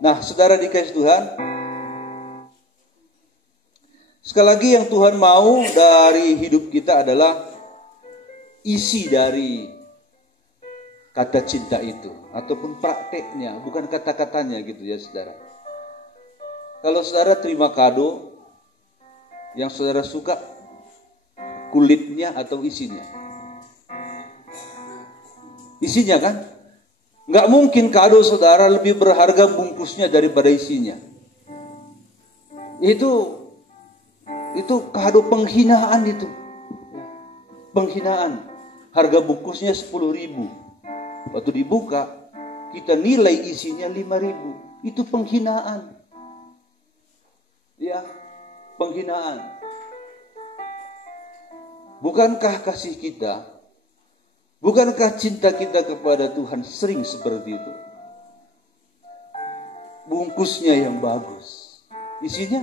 Nah, saudara dikasih Tuhan, sekali lagi yang Tuhan mau dari hidup kita adalah isi dari kata cinta itu, ataupun prakteknya, bukan kata-katanya gitu ya saudara. Kalau saudara terima kado, yang saudara suka kulitnya atau isinya? Isinya kan? Nggak mungkin kado saudara lebih berharga bungkusnya daripada isinya. Itu kado penghinaan itu. Penghinaan. Harga bungkusnya 10.000. Waktu dibuka, kita nilai isinya 5.000. Itu penghinaan. Ya, penghinaan. Bukankah kasih kita, bukankah cinta kita kepada Tuhan sering seperti itu? Bungkusnya yang bagus, isinya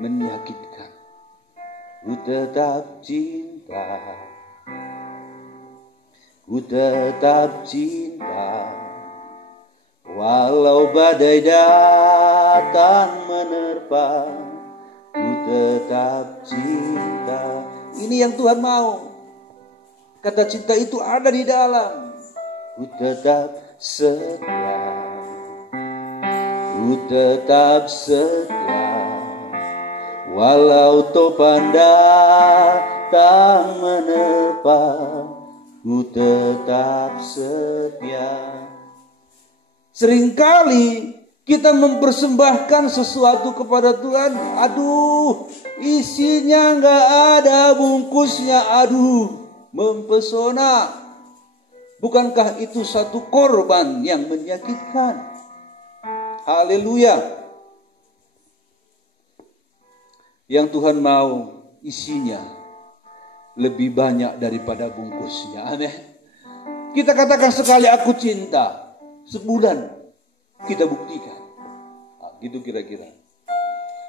menyakitkan. Ku tetap cinta, ku tetap cinta, walau badai datang menerpa, ku tetap cinta. Ini yang Tuhan mau. Kata cinta itu ada di dalam. Ku tetap setia, ku tetap setia, walau topan datang menerpa, ku tetap setia. Seringkali kita mempersembahkan sesuatu kepada Tuhan, aduh, isinya nggak ada, bungkusnya, aduh, mempesona. Bukankah itu satu korban yang menyakitkan? Haleluya. Yang Tuhan mau isinya lebih banyak daripada bungkusnya. Amin. Kita katakan sekali aku cinta, sebulan kita buktikan. Nah, gitu kira-kira.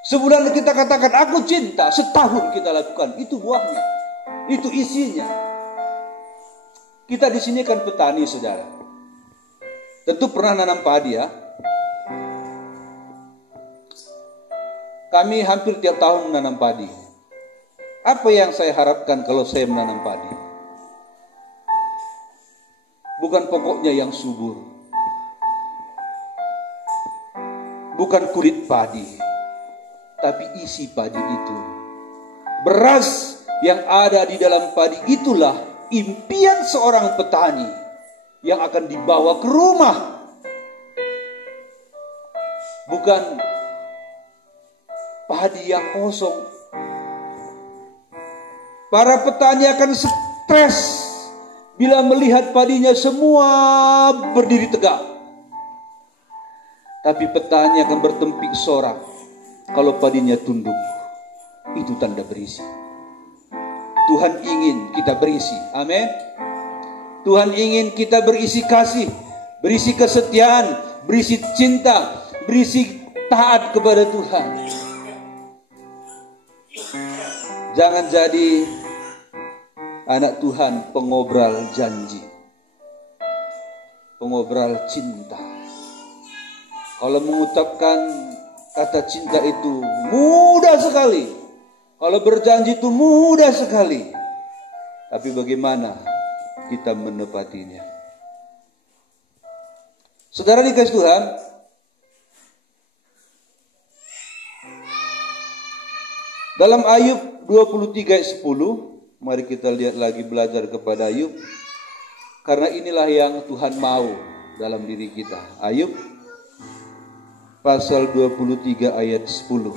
Sebulan kita katakan aku cinta, setahun kita lakukan. Itu buahnya, itu isinya. Kita di sini kan petani, saudara. Tentu pernah nanam padi ya. Kami hampir tiap tahun menanam padi. Apa yang saya harapkan kalau saya menanam padi? Bukan pokoknya yang subur, bukan kulit padi, tapi isi padi itu. Beras yang ada di dalam padi itulah impian seorang petani yang akan dibawa ke rumah. Bukan padi yang kosong. Para petani akan stres bila melihat padinya semua berdiri tegak. Tapi petani akan bertempik sorak kalau padinya tunduk. Itu tanda berisi. Tuhan ingin kita berisi. Amin. Tuhan ingin kita berisi kasih, berisi kesetiaan, berisi cinta, berisi taat kepada Tuhan. Jangan jadi anak Tuhan pengobral janji, pengobral cinta. Kalau mengucapkan kata cinta itu mudah sekali. Kalau berjanji itu mudah sekali. Tapi bagaimana kita menepatinya? Saudara dikasih Tuhan, dalam Ayub 23 ayat 10, mari kita lihat lagi, belajar kepada Ayub. Karena inilah yang Tuhan mau dalam diri kita. Ayub pasal 23 ayat 10.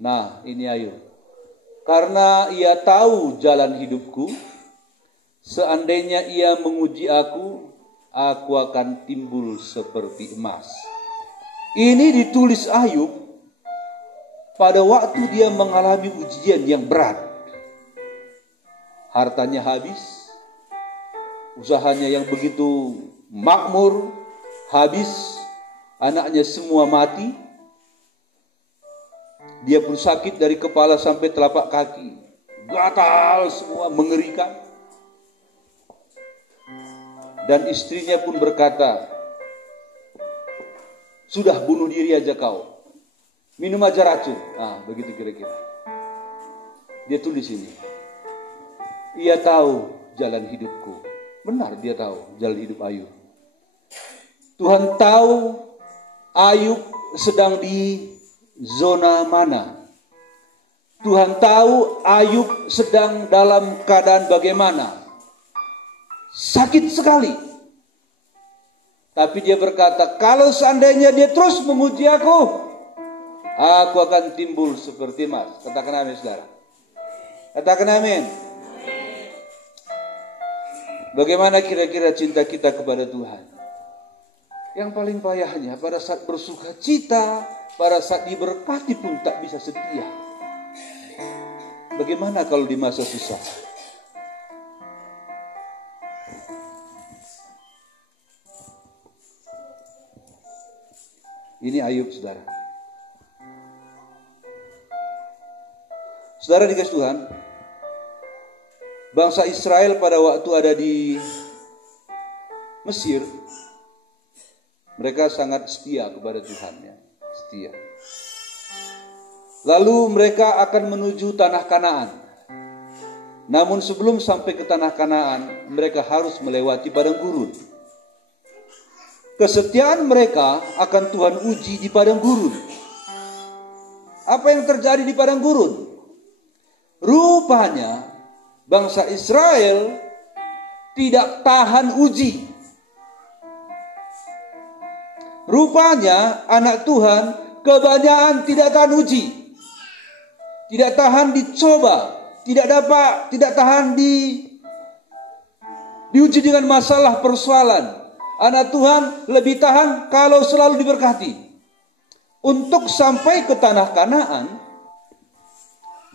Nah, ini Ayub. Karena ia tahu jalan hidupku, seandainya ia menguji aku, aku akan timbul seperti emas. Ini ditulis Ayub pada waktu dia mengalami ujian yang berat. Hartanya habis, usahanya yang begitu makmur habis, anaknya semua mati. Dia pun sakit dari kepala sampai telapak kaki. Gatal semua, mengerikan. Dan istrinya pun berkata, sudah bunuh diri aja kau. Minum aja racun. Begitu kira-kira. Dia tulis ini. Ia tahu jalan hidupku. Benar, dia tahu jalan hidup Ayub. Tuhan tahu Ayub sedang di zona mana. Tuhan tahu Ayub sedang dalam keadaan bagaimana. Sakit sekali. Tapi dia berkata, kalau seandainya dia terus memuji aku akan timbul seperti emas. Katakan amin, saudara. Katakan amin. Bagaimana kira-kira cinta kita kepada Tuhan? Yang paling payahnya pada saat bersuka cita, pada saat diberkati pun tak bisa setia. Bagaimana kalau di masa susah? Ini Ayub, saudara. Saudara dikasih Tuhan, bangsa Israel pada waktu ada di Mesir, mereka sangat setia kepada Tuhan, ya, setia. Lalu mereka akan menuju tanah Kanaan. Namun sebelum sampai ke tanah Kanaan, mereka harus melewati padang gurun. Kesetiaan mereka akan Tuhan uji di padang gurun. Apa yang terjadi di padang gurun? Rupanya bangsa Israel tidak tahan uji. Rupanya anak Tuhan kebanyakan tidak tahan uji. Tidak tahan dicoba, tidak tahan diuji dengan masalah persoalan. Anak Tuhan lebih tahan kalau selalu diberkati. Untuk sampai ke tanah Kanaan,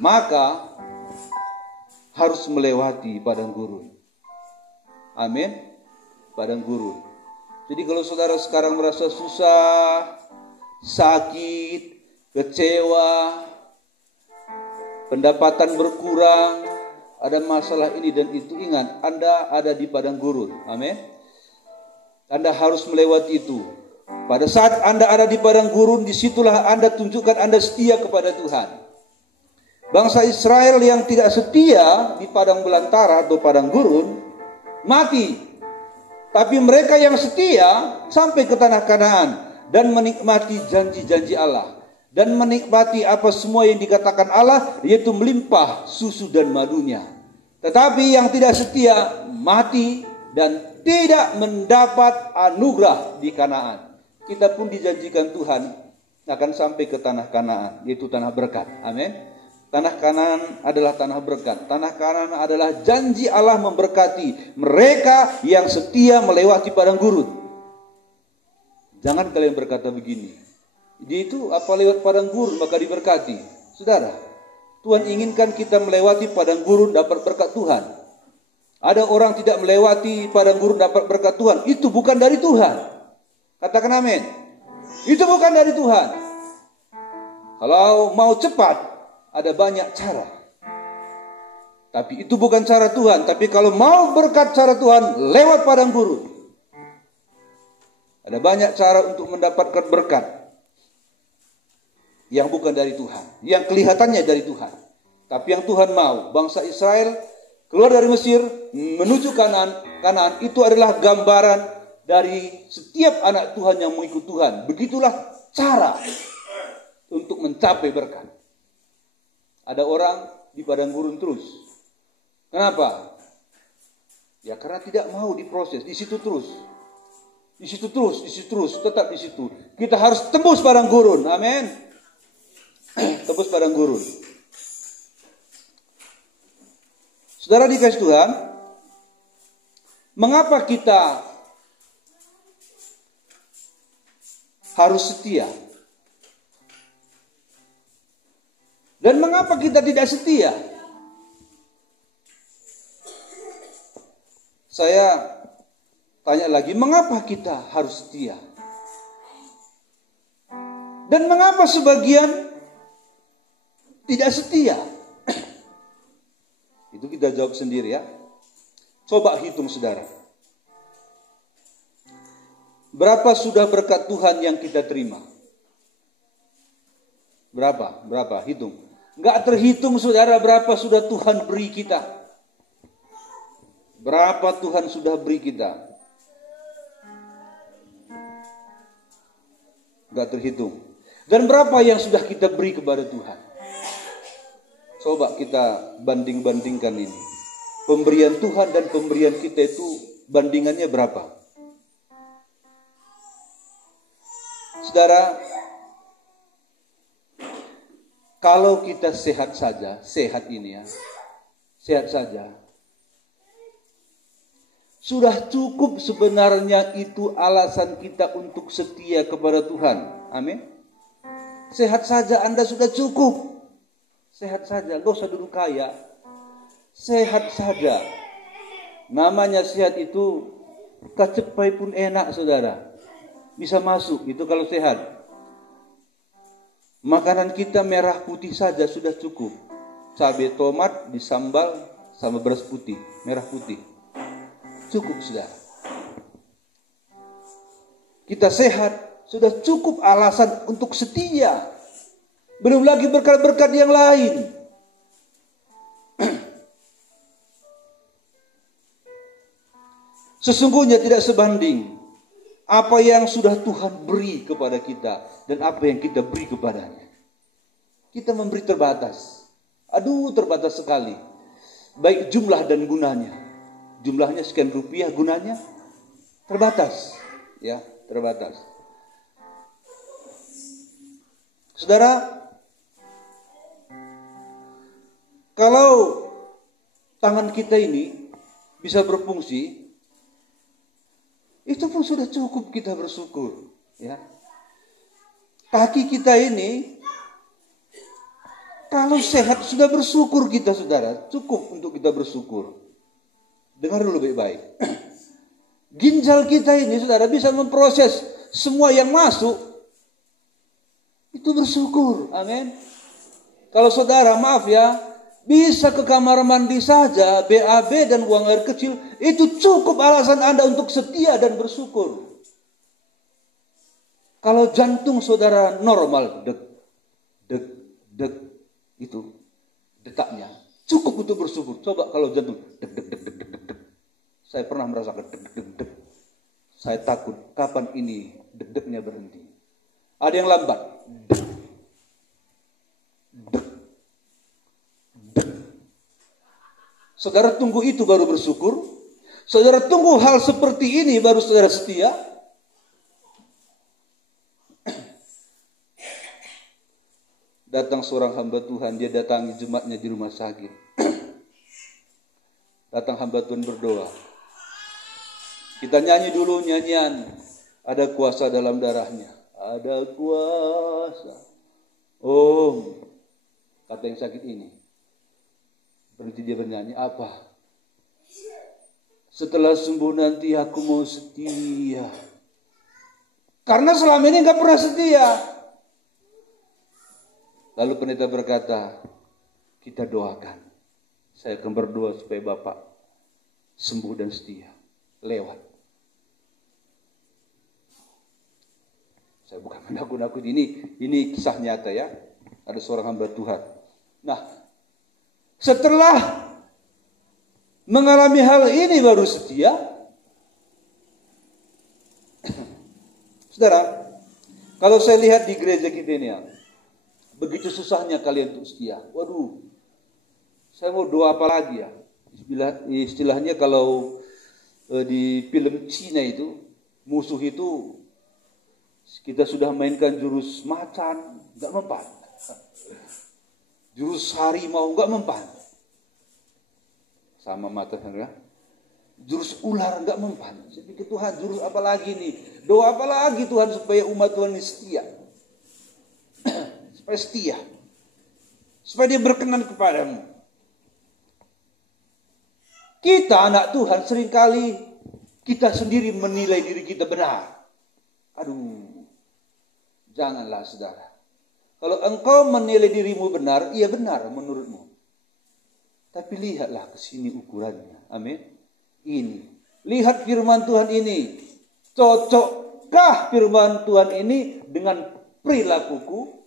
maka harus melewati padang gurun. Amin. Padang gurun. Jadi kalau saudara sekarang merasa susah, sakit, kecewa, pendapatan berkurang, ada masalah ini dan itu, ingat, Anda ada di padang gurun. Amin. Anda harus melewati itu. Pada saat Anda ada di padang gurun, disitulah Anda tunjukkan Anda setia kepada Tuhan. Bangsa Israel yang tidak setia di padang belantara atau padang gurun, mati. Tapi mereka yang setia sampai ke tanah Kanaan dan menikmati janji-janji Allah. Dan menikmati apa semua yang dikatakan Allah, yaitu melimpah susu dan madunya. Tetapi yang tidak setia mati dan tidak mendapat anugerah di Kanaan. Kita pun dijanjikan Tuhan akan sampai ke tanah Kanaan, yaitu tanah berkat. Amin. Tanah Kanaan adalah tanah berkat. Tanah Kanaan adalah janji Allah memberkati mereka yang setia melewati padang gurun. Jangan kalian berkata begini, itu apa lewat padang gurun maka diberkati. Saudara, Tuhan inginkan kita melewati padang gurun dapat berkat Tuhan. Ada orang tidak melewati padang gurun dapat berkat Tuhan, itu bukan dari Tuhan. Katakan amin. Itu bukan dari Tuhan. Kalau mau cepat, ada banyak cara. Tapi itu bukan cara Tuhan. Tapi kalau mau berkat cara Tuhan, lewat padang gurun. Ada banyak cara untuk mendapatkan berkat yang bukan dari Tuhan, yang kelihatannya dari Tuhan. Tapi yang Tuhan mau, bangsa Israel keluar dari Mesir menuju Kanaan itu adalah gambaran dari setiap anak Tuhan yang mengikut Tuhan. Begitulah cara untuk mencapai berkat. Ada orang di padang gurun terus. Kenapa? Ya karena tidak mau diproses, di situ terus. Di situ terus, tetap di situ. Kita harus tembus padang gurun. Amin. Tembus padang gurun. Saudara dikasih Tuhan, mengapa kita harus setia? Dan mengapa kita tidak setia? Saya tanya lagi, mengapa kita harus setia? Dan mengapa sebagian tidak setia. Itu kita jawab sendiri ya. Coba hitung saudara. Berapa sudah berkat Tuhan yang kita terima? Berapa? Hitung. Enggak terhitung saudara berapa sudah Tuhan beri kita. Berapa Tuhan sudah beri kita. Enggak terhitung. Dan berapa yang sudah kita beri kepada Tuhan. Coba kita banding-bandingkan ini. Pemberian Tuhan dan pemberian kita itu bandingannya berapa? Saudara, kalau kita sehat saja, sehat ini ya, sehat saja, sudah cukup sebenarnya itu alasan kita untuk setia kepada Tuhan. Amin. Sehat saja Anda sudah cukup. Sehat saja, gak usah dulu kaya. Sehat saja. Namanya sehat itu, kacepai pun enak saudara. Bisa masuk, itu kalau sehat. Makanan kita merah putih saja sudah cukup. Cabai tomat disambal sama beras putih, merah putih. Cukup saudara. Kita sehat, sudah cukup alasan untuk setia. Belum lagi berkat-berkat yang lain. Sesungguhnya tidak sebanding apa yang sudah Tuhan beri kepada kita dan apa yang kita beri kepadanya. Kita memberi terbatas. Aduh, terbatas sekali. Baik jumlah dan gunanya. Jumlahnya sekian rupiah, gunanya terbatas. Ya, terbatas. Saudara, kalau tangan kita ini bisa berfungsi, itu pun sudah cukup kita bersyukur. Ya. Kaki kita ini, kalau sehat sudah bersyukur kita saudara. Cukup untuk kita bersyukur. Dengar dulu baik-baik. Ginjal kita ini saudara bisa memproses semua yang masuk. Itu bersyukur. Amin. Kalau saudara maaf ya, bisa ke kamar mandi saja, BAB dan buang air kecil, itu cukup alasan Anda untuk setia dan bersyukur. Kalau jantung saudara normal, deg, deg, deg, itu detaknya, cukup untuk bersyukur. Coba kalau jantung, deg, deg, deg, deg, deg, deg. Saya pernah merasakan deg, deg, deg. Saya takut, kapan ini deg-degnya berhenti. Ada yang lambat, deg, deg. Saudara tunggu itu baru bersyukur. Saudara tunggu hal seperti ini baru saudara setia. Datang seorang hamba Tuhan, dia datangi jemaatnya di rumah sakit. Datang hamba Tuhan berdoa. Kita nyanyi dulu nyanyian. Ada kuasa dalam darahnya. Ada kuasa. Oh, kata yang sakit ini. Berhenti dia bernyanyi, apa? Setelah sembuh nanti aku mau setia. Karena selama ini gak pernah setia. Lalu pendeta berkata, kita doakan. Saya akan berdoa supaya Bapak sembuh dan setia. Lewat. Saya bukan menakut-nakut, ini kisah nyata ya. Ada seorang hamba Tuhan. Nah, setelah mengalami hal ini baru setia. Saudara, kalau saya lihat di gereja kita ini ya, begitu susahnya kalian untuk setia. Waduh, saya mau doa apa lagi ya? Istilahnya kalau di film Cina itu, musuh itu kita sudah mainkan jurus macan, gak mempan. Jurus harimau gak mempan. Sama mata ya. Jurus ular gak mempan. Saya pikir Tuhan jurus apa lagi nih? Doa apa lagi Tuhan supaya umat Tuhan ini setia. Supaya setia. Supaya dia berkenan kepadamu. Kita anak Tuhan seringkali kita sendiri menilai diri kita benar. Aduh. Janganlah saudara. Kalau engkau menilai dirimu benar, iya benar menurutmu. Tapi lihatlah ke sini ukurannya. Amin. Ini. Lihat firman Tuhan ini. Cocokkah firman Tuhan ini dengan perilakuku?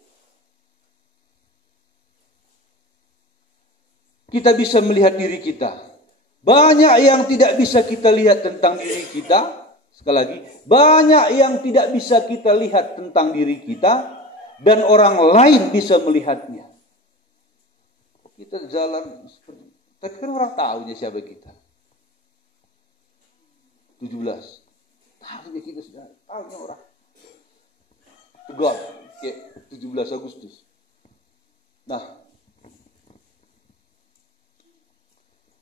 Kita bisa melihat diri kita. Banyak yang tidak bisa kita lihat tentang diri kita. Sekali lagi, banyak yang tidak bisa kita lihat tentang diri kita. Dan orang lain bisa melihatnya. Kita jalan, tapi kan orang tahunya siapa kita. 17. Tahunya kita sudah, tahunya orang. Tegar, kayak 17 Agustus. Nah,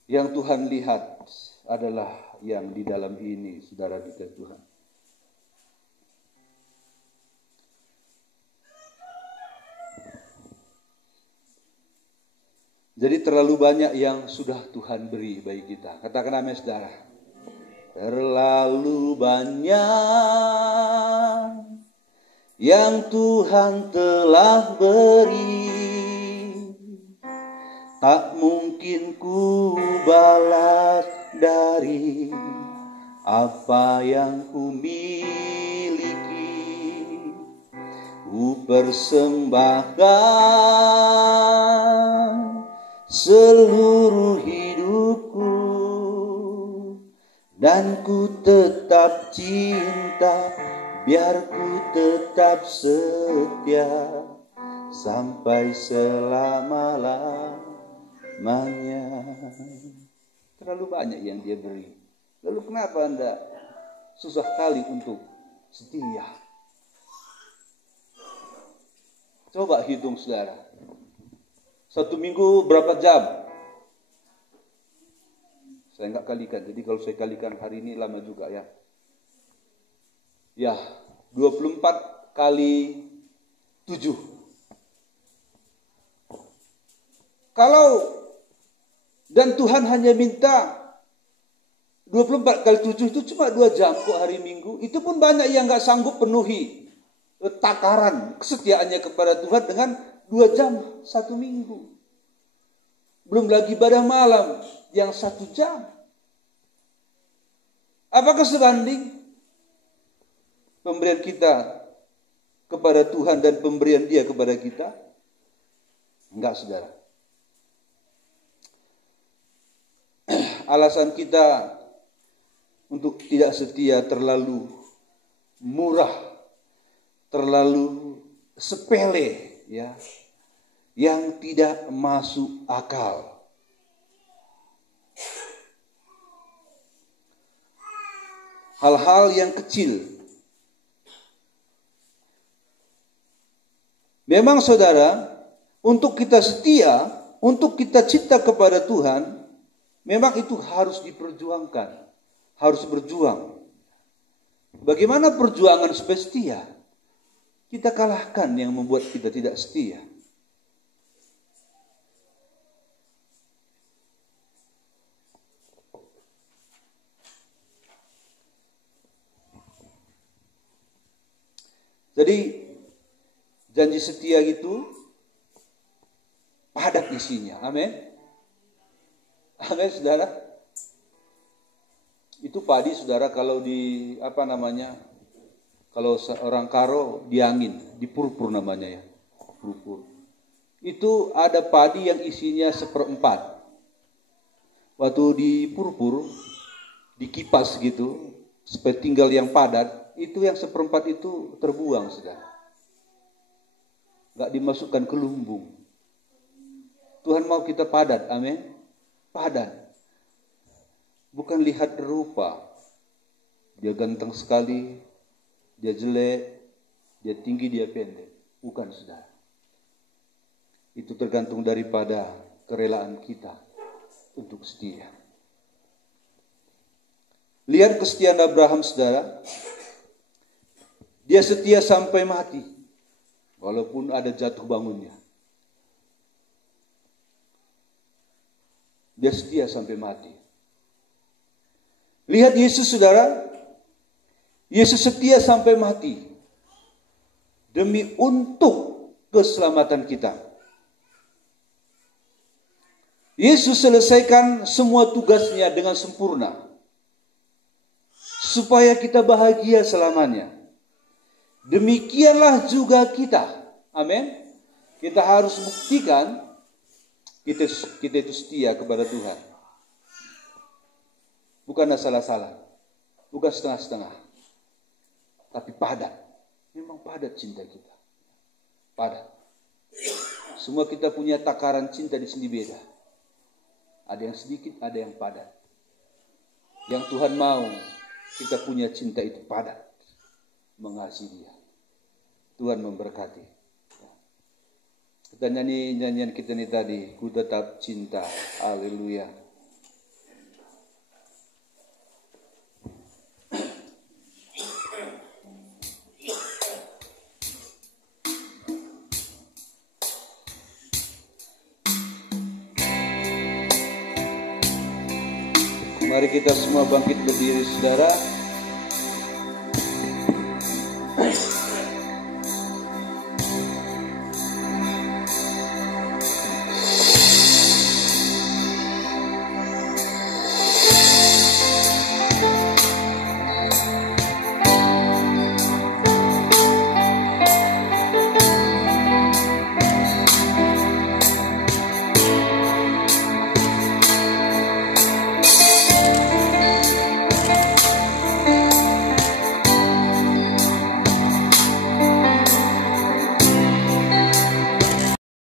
yang Tuhan lihat adalah yang di dalam ini, saudara kita Tuhan. Jadi terlalu banyak yang sudah Tuhan beri bagi kita. Katakan amin, saudara. Terlalu banyak yang Tuhan telah beri. Tak mungkin ku balas dari apa yang ku miliki. Ku persembahkan seluruh hidupku, dan ku tetap cinta, biar ku tetap setia sampai selama-lamanya. Terlalu banyak yang dia beri. Lalu kenapa Anda susah kali untuk setia? Coba hitung, saudara. 1 minggu berapa jam? Saya enggak kalikan. Jadi kalau saya kalikan hari ini lama juga ya. Ya, 24 kali 7. Kalau dan Tuhan hanya minta 24 kali 7 itu cuma 2 jam kok hari Minggu. Itu pun banyak yang enggak sanggup penuhi takaran kesetiaannya kepada Tuhan dengan 2 jam 1 minggu. Belum lagi ibadah malam yang 1 jam. Apakah sebanding pemberian kita kepada Tuhan dan pemberian Dia kepada kita? Enggak, saudara. Alasan kita untuk tidak setia terlalu murah, terlalu sepele, ya, yang tidak masuk akal. Hal-hal yang kecil. Memang saudara, untuk kita setia, untuk kita cinta kepada Tuhan, memang itu harus diperjuangkan, harus berjuang. Bagaimana perjuangan supaya setia? Kita kalahkan yang membuat kita tidak setia. Jadi janji setia itu padat isinya. Amin. Amin, saudara. Itu padi, saudara, kalau di kalau orang karo di angin, di purpur namanya ya. Purpur. Itu ada padi yang isinya 1/4. Waktu di purpur, dikipas gitu, supaya tinggal yang padat. Itu yang 1/4 itu terbuang, saudara. Gak dimasukkan ke lumbung. Tuhan mau kita padat, amin. Padat. Bukan lihat rupa. Dia ganteng sekali, dia jelek, dia tinggi, dia pendek. Bukan, saudara. Itu tergantung daripada kerelaan kita untuk setia. Lihat kesetiaan Abraham, saudara. Dia setia sampai mati, walaupun ada jatuh bangunnya. Dia setia sampai mati. Lihat Yesus, saudara. Yesus setia sampai mati. Demi untuk keselamatan kita. Yesus selesaikan semua tugasnya dengan sempurna, supaya kita bahagia selamanya. Demikianlah juga kita. Amin. Kita harus buktikan kita itu setia kepada Tuhan. Bukan salah-salah, bukan setengah-setengah, tapi padat. Memang padat cinta kita. Padat. Semua kita punya takaran cinta di sini beda. Ada yang sedikit, ada yang padat. Yang Tuhan mau kita punya cinta itu padat, mengasihi Dia. Tuhan memberkati. Kita nyanyi nyanyian kita ini tadi, ku tetap cinta. Haleluya. Mari kita semua bangkit berdiri, saudara.